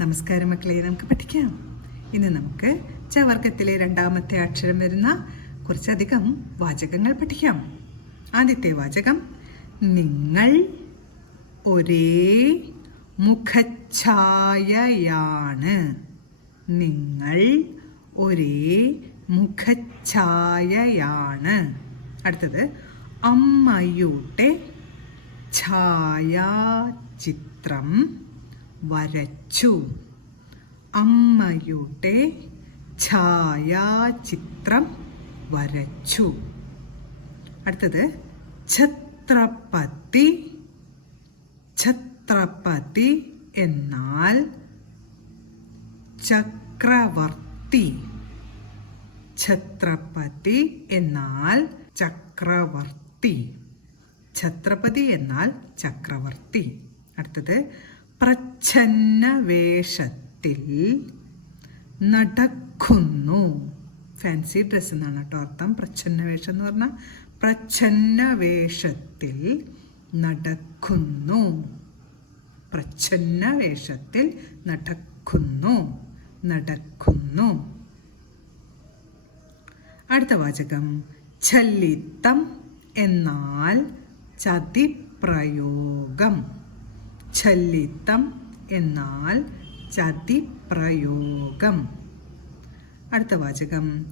നമസ്കാരം മക്കളെ, നമുക്ക് പഠിക്കാം. ഇന്ന് നമുക്ക് ചവർഗത്തിലെ രണ്ടാമത്തെ അക്ഷരം വരുന്ന കുറച്ചധികം വാചകങ്ങൾ പഠിക്കാം. ആദ്യത്തെ വാചകം, നിങ്ങൾ ഒരേ മുഖഛായയാണ്. നിങ്ങൾ ഒരേ മുഖഛായയാണ്. അടുത്തത്, അമ്മയുടെ ഛായാചിത്രം വരച്ചു. അമ്മയുടെ ഛായാചിത്രം വരച്ചു. അടുത്തത്, ഛത്രപതി. ഛത്രപതി എന്നാൽ ചക്രവർത്തി. ഛത്രപതി എന്നാൽ ചക്രവർത്തി. ഛത്രപതി എന്നാൽ ചക്രവർത്തി. അടുത്തത്, പ്രച്ഛന്ന വേഷത്തിൽ നടക്കുന്നു. ഫാൻസി ഡ്രസ്സ് എന്നാണ് കേട്ടോ അർത്ഥം. പ്രച്ഛന്ന വേഷം എന്ന് പറഞ്ഞാൽ പ്രച്ഛന്ന വേഷത്തിൽ നടക്കുന്നു. പ്രച്ഛന്ന വേഷത്തിൽ നടക്കുന്നു. നടക്കുന്നു. അടുത്ത വാചകം, ചലിതം എന്നാൽ ചതിപ്രയോഗം. ചലിതം എന്നാൽ ചതിപ്രയോഗം. അടുത്ത വാചകം,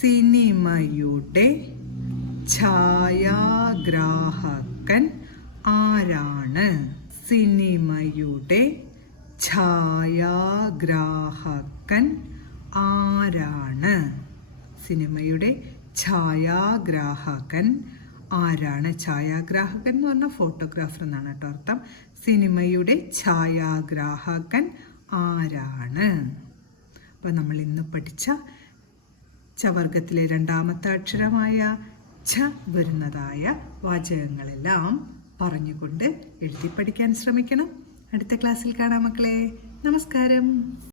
സിനിമയുടെ ഛായാഗ്രാഹകൻ ആരാണ്? സിനിമയുടെ ഛായാഗ്രാഹകൻ ആരാണ്? സിനിമയുടെ ഛായാഗ്രാഹകൻ ആരാണ്? ഛായാഗ്രാഹകൻ എന്ന് പറഞ്ഞാൽ ഫോട്ടോഗ്രാഫർ എന്നാണ് കേട്ടോ അർത്ഥം. സിനിമയുടെ ഛായാഗ്രാഹകൻ ആരാണ്? അപ്പോൾ നമ്മൾ ഇന്ന് പഠിച്ച ചവർഗത്തിലെ രണ്ടാമത്തെ അക്ഷരമായ ഛ വരുന്നതായ വാചകങ്ങളെല്ലാം പറഞ്ഞുകൊണ്ട് എഴുതി പഠിക്കാൻ ശ്രമിക്കണം. അടുത്ത ക്ലാസ്സിൽ കാണാം മക്കളെ. നമസ്കാരം.